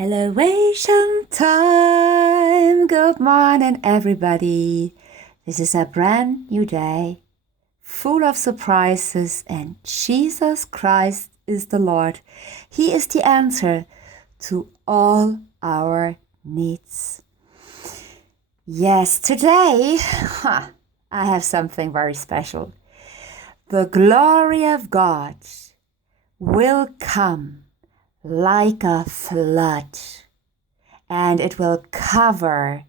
Elevation time! Good morning, everybody. This is a brand new day, full of surprises, and Jesus Christ is the Lord. He is the answer to all our needs. Yes, today, I have something very special. The glory of God will come like a flood, and it will cover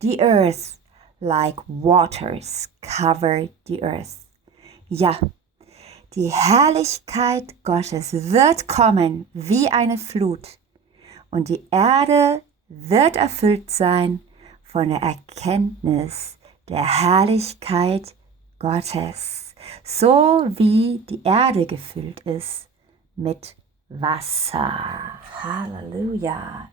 the earth like waters cover the earth. Ja, die Herrlichkeit Gottes wird kommen wie eine Flut und die Erde wird erfüllt sein von der Erkenntnis der Herrlichkeit Gottes, so wie die Erde gefüllt ist mit Wasser. Halleluja.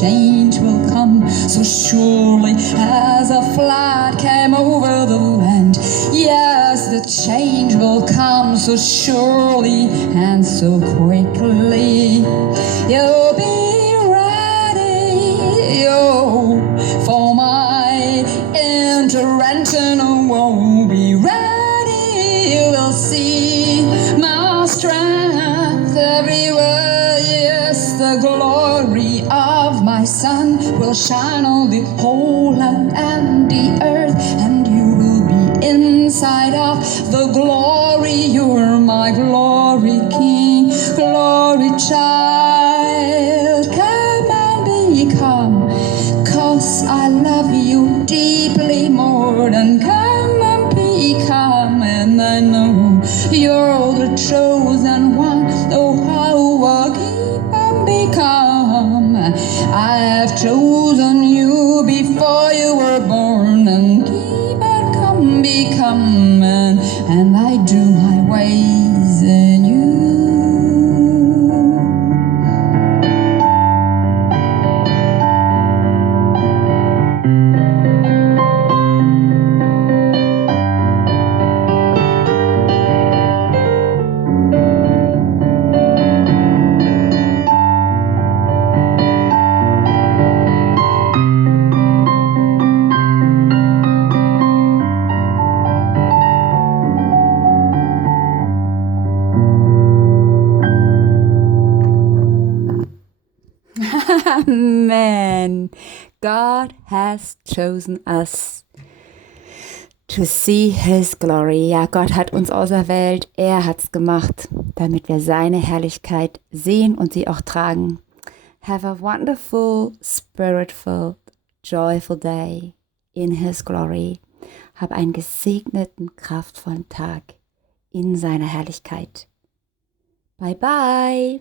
Change will come so surely as a flood came over the land. Yes, the change will come so surely and so quickly. You'll be ready, for my intervention. Won't be ready. You will see my strength everywhere. Yes, the glory of my Son will shine on the whole land and the earth, and you will be inside of the glory. You're my glory King, glory child. Come and become, 'cause I love you deeply more than come and become. And I know you're the chosen one. Oh, how I keep and become. I have chosen you before you were born, and keep and come, become, and I do my ways in you. Amen. God has chosen us to see His glory. Ja, Gott hat uns auserwählt. Er hat's gemacht, damit wir seine Herrlichkeit sehen und sie auch tragen. Have a wonderful, spirit-filled, joyful day in His glory. Hab einen gesegneten, kraftvollen Tag in seiner Herrlichkeit. Bye bye.